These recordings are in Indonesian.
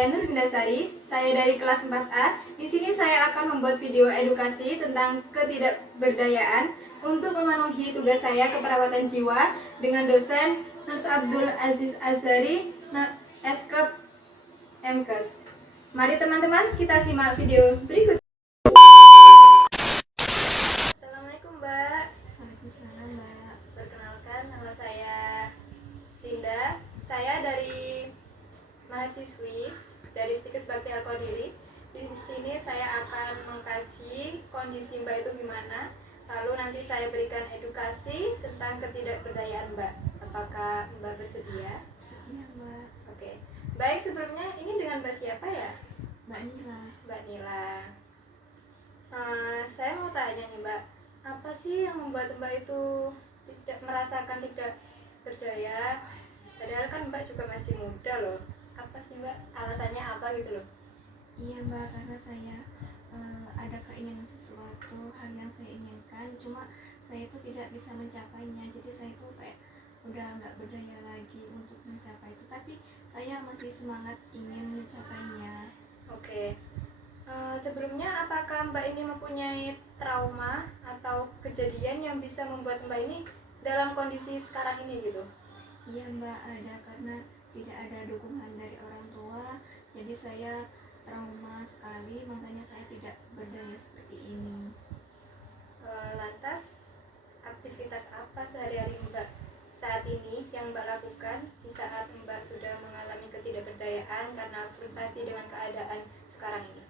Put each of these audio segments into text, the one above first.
saya Nurindasari, saya dari kelas 4A. Di sini saya akan membuat video edukasi tentang ketidakberdayaan untuk memenuhi tugas saya keperawatan jiwa dengan dosen Nurse Abdul Aziz Azhari, Eskep MKes. Mari teman-teman kita simak video berikut. Assalamualaikum Mbak. Waalaikumsalam, Mbak. Perkenalkan, nama saya Linda. Saya dari mahasiswi dari Stikes Bakti Al-Qadiri. Di sini saya akan mengkaji kondisi Mbak itu gimana. Lalu nanti saya berikan edukasi tentang ketidakberdayaan Mbak. Apakah Mbak bersedia? Setia, Mbak. Oke. Baik, sebelumnya ini dengan Mbak siapa ya? Mbak Nila. Mbak Nila. Saya mau tanya nih Mbak, apa sih yang membuat Mbak itu tidak merasakan tidak berdaya? Padahal kan Mbak juga masih muda loh. Apa sih Mbak? Alasannya apa gitu loh? Iya, Mbak, karena saya ada keinginan sesuatu hal yang saya inginkan, cuma saya itu tidak bisa mencapainya. Jadi saya itu kayak udah nggak berdaya lagi untuk mencapai itu, tapi saya masih semangat ingin mencapainya. Oke. Sebelumnya apakah Mbak ini mempunyai trauma atau kejadian yang bisa membuat Mbak ini dalam kondisi sekarang ini gitu? Iya, Mbak, ada, karena tidak ada dukungan dari orang tua, jadi saya trauma sekali, makanya saya tidak berdaya seperti ini. Lantas aktivitas apa sehari-hari Mbak saat ini yang Mbak lakukan di saat Mbak sudah mengalami ketidakberdayaan karena frustasi dengan keadaan sekarang ini?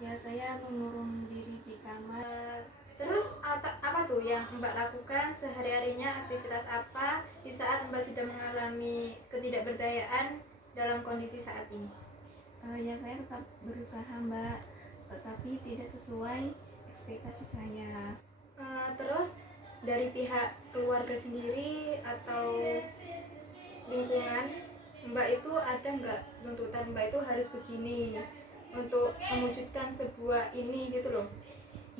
Ya, saya mengurung diri di kamar. Terus apa tuh yang Mbak lakukan sehari-harinya, aktivitas apa di saat Mbak sudah mengalami ketidakberdayaan dalam kondisi saat ini? Ya, saya tetap berusaha, Mbak, tetapi tidak sesuai ekspektasi saya. Terus dari pihak keluarga sendiri atau lingkungan Mbak itu ada nggak tuntutan Mbak itu harus begini untuk mewujudkan sebuah ini gitu loh?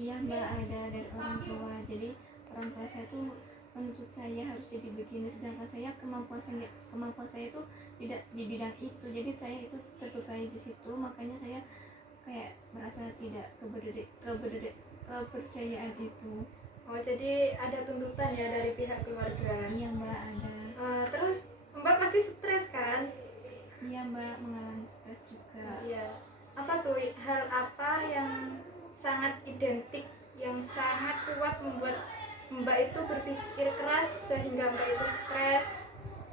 Iya, Mbak, ada dari orang tua. Jadi orang tua saya tuh menuntut saya harus jadi begini, sedangkan saya kemampuan saya itu tidak di bidang itu. Jadi saya itu terbebani di situ, makanya saya kayak merasa tidak kepercayaan itu. Oh, jadi ada tuntutan ya dari pihak keluarga? Iya, Mbak, ada. Terus Mbak pasti stres kan? Iya, Mbak, mengalami stres juga. Iya. Apa tuh hal apa yang sangat identik, yang sangat kuat membuat Mbak itu berpikir keras sehingga Mbak itu stres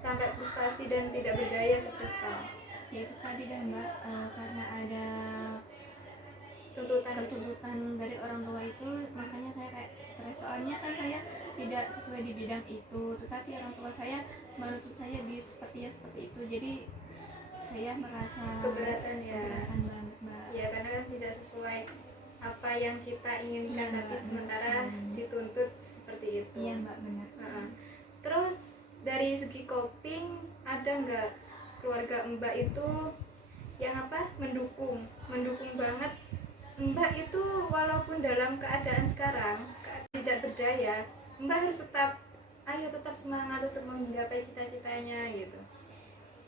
sampai frustasi dan tidak berdaya seperti sekarang? Ya, itu tadi dah, Mbak, karena ada tuntutan dari orang tua itu, makanya saya kayak stres. Soalnya kan saya tidak sesuai di bidang itu, tetapi orang tua saya menuntut saya seperti itu. Jadi saya merasa Keberatan ya. keberatan banget, Mbak. Ya, karena kan tidak sesuai apa yang kita inginkan, Iya, tapi Mbak, sementara benar. dituntut seperti itu. Iya, Mbak, benar. Terus dari segi coping, ada nggak keluarga Mbak itu yang mendukung banget Mbak itu walaupun dalam keadaan sekarang tidak berdaya, Mbak harus tetap semangat untuk menggapai cita-citanya gitu,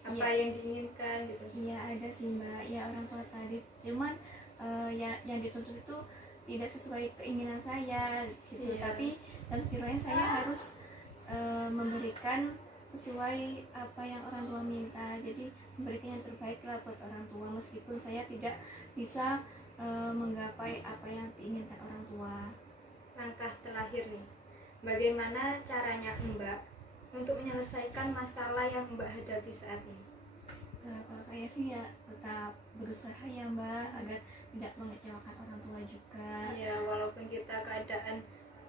apa yang diinginkan gitu? Iya, ada sih, Mbak. Ya, orang tua tadi, cuman yang dituntut itu tidak sesuai keinginan saya gitu. Iya. Tapi dalam sisi lain saya harus memberikan sesuai apa yang orang tua minta. Jadi memberikan yang terbaik lah buat orang tua, meskipun saya tidak bisa menggapai apa yang diinginkan orang tua. Langkah terakhir nih, bagaimana caranya Mbak untuk menyelesaikan masalah yang Mbak hadapi saat ini? Kalau saya sih ya tetap berusaha ya, Mbak, agar tidak mengecewakan orang tua juga. Iya, walaupun kita keadaan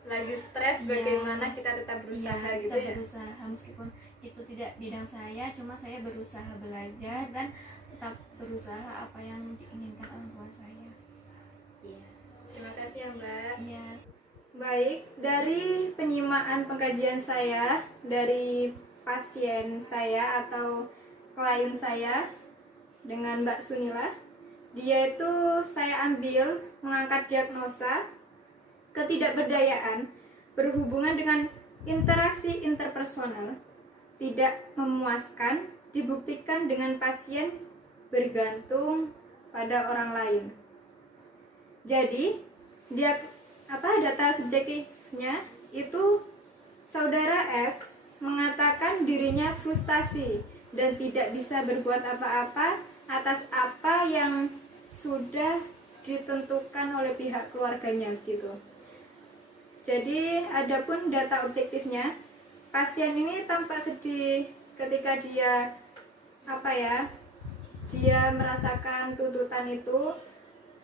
lagi stres, bagaimana kita tetap berusaha gitu ya? Berusaha meskipun itu tidak bidang saya, cuma saya berusaha belajar dan tetap berusaha apa yang diinginkan orang tua saya. Iya. Terima kasih ya Mbak. Iya. Baik, dari penyimaan pengkajian saya dari pasien saya atau klien saya dengan Mbak Sunila, dia itu saya ambil mengangkat diagnosa ketidakberdayaan berhubungan dengan interaksi interpersonal tidak memuaskan dibuktikan dengan pasien bergantung pada orang lain. Jadi data subjektifnya itu saudara S mengatakan dirinya frustasi dan tidak bisa berbuat apa-apa atas apa yang sudah ditentukan oleh pihak keluarganya gitu. Jadi adapun data objektifnya, pasien ini tampak sedih ketika dia dia merasakan tuntutan itu,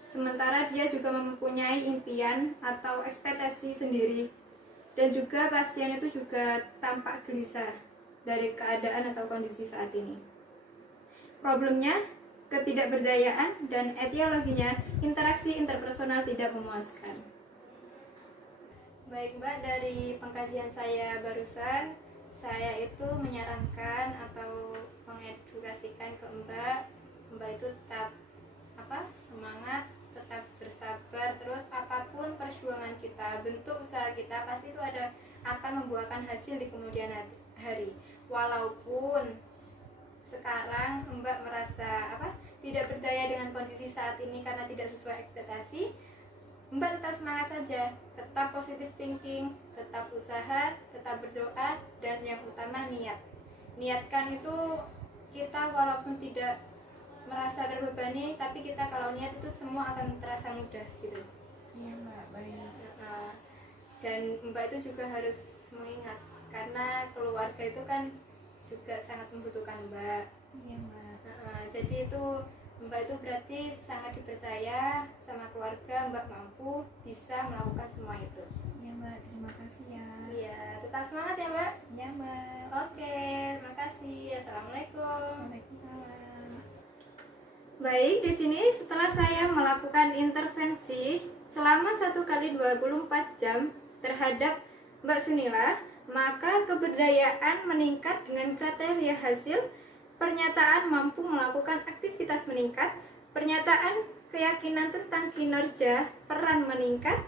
sementara dia juga mempunyai impian atau ekspektasi sendiri. Dan juga pasien itu juga tampak gelisah dari keadaan atau kondisi saat ini. Problemnya, ketidakberdayaan dan etiologinya interaksi interpersonal tidak memuaskan. Baik Mbak, dari pengkajian saya barusan, saya itu menyarankan atau mengedukasikan ke Mbak itu tetap semangat, tetap bersabar, terus apapun perjuangan kita, bentuk usaha kita pasti itu akan membuahkan hasil di kemudian hari. Walaupun sekarang Mbak merasa tidak berdaya dengan kondisi saat ini karena tidak sesuai ekspektasi, Mbak tetap semangat saja, tetap positive thinking, tetap usaha, tetap berdoa, dan yang utama niat. Niatkan itu kita walaupun tidak merasa terbebani, tapi kita kalau niat itu semua akan terasa mudah gitu. Iya Mbak, baik. Dan Mbak itu juga harus mengingat karena keluarga itu kan juga sangat membutuhkan Mbak. Iya Mbak. Jadi itu Mbak itu berarti sangat dipercaya sama keluarga, Mbak mampu bisa melakukan semua itu. Iya Mbak, terima kasih ya. Iya, tetap semangat ya Mbak. Iya Mbak. Oke, terima kasih. Assalamualaikum. Waalaikumsalam. Baik, di sini setelah saya melakukan intervensi selama 1 kali 24 jam terhadap Mbak Sunila, maka keberdayaan meningkat dengan kriteria hasil, pernyataan mampu melakukan aktivitas meningkat, pernyataan keyakinan tentang kinerja peran meningkat,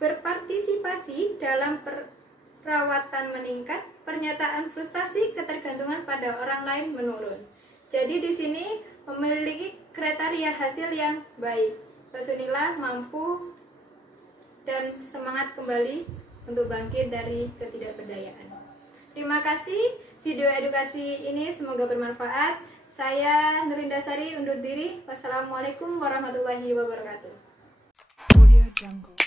berpartisipasi dalam perawatan meningkat, pernyataan frustasi ketergantungan pada orang lain menurun. Jadi di sini memiliki kriteria hasil yang baik. Mbak Sunila mampu dan semangat kembali untuk bangkit dari ketidakberdayaan. Terima kasih. Video edukasi ini semoga bermanfaat. Saya Nurindasari undur diri. Wassalamualaikum warahmatullahi wabarakatuh. Audio Jungle.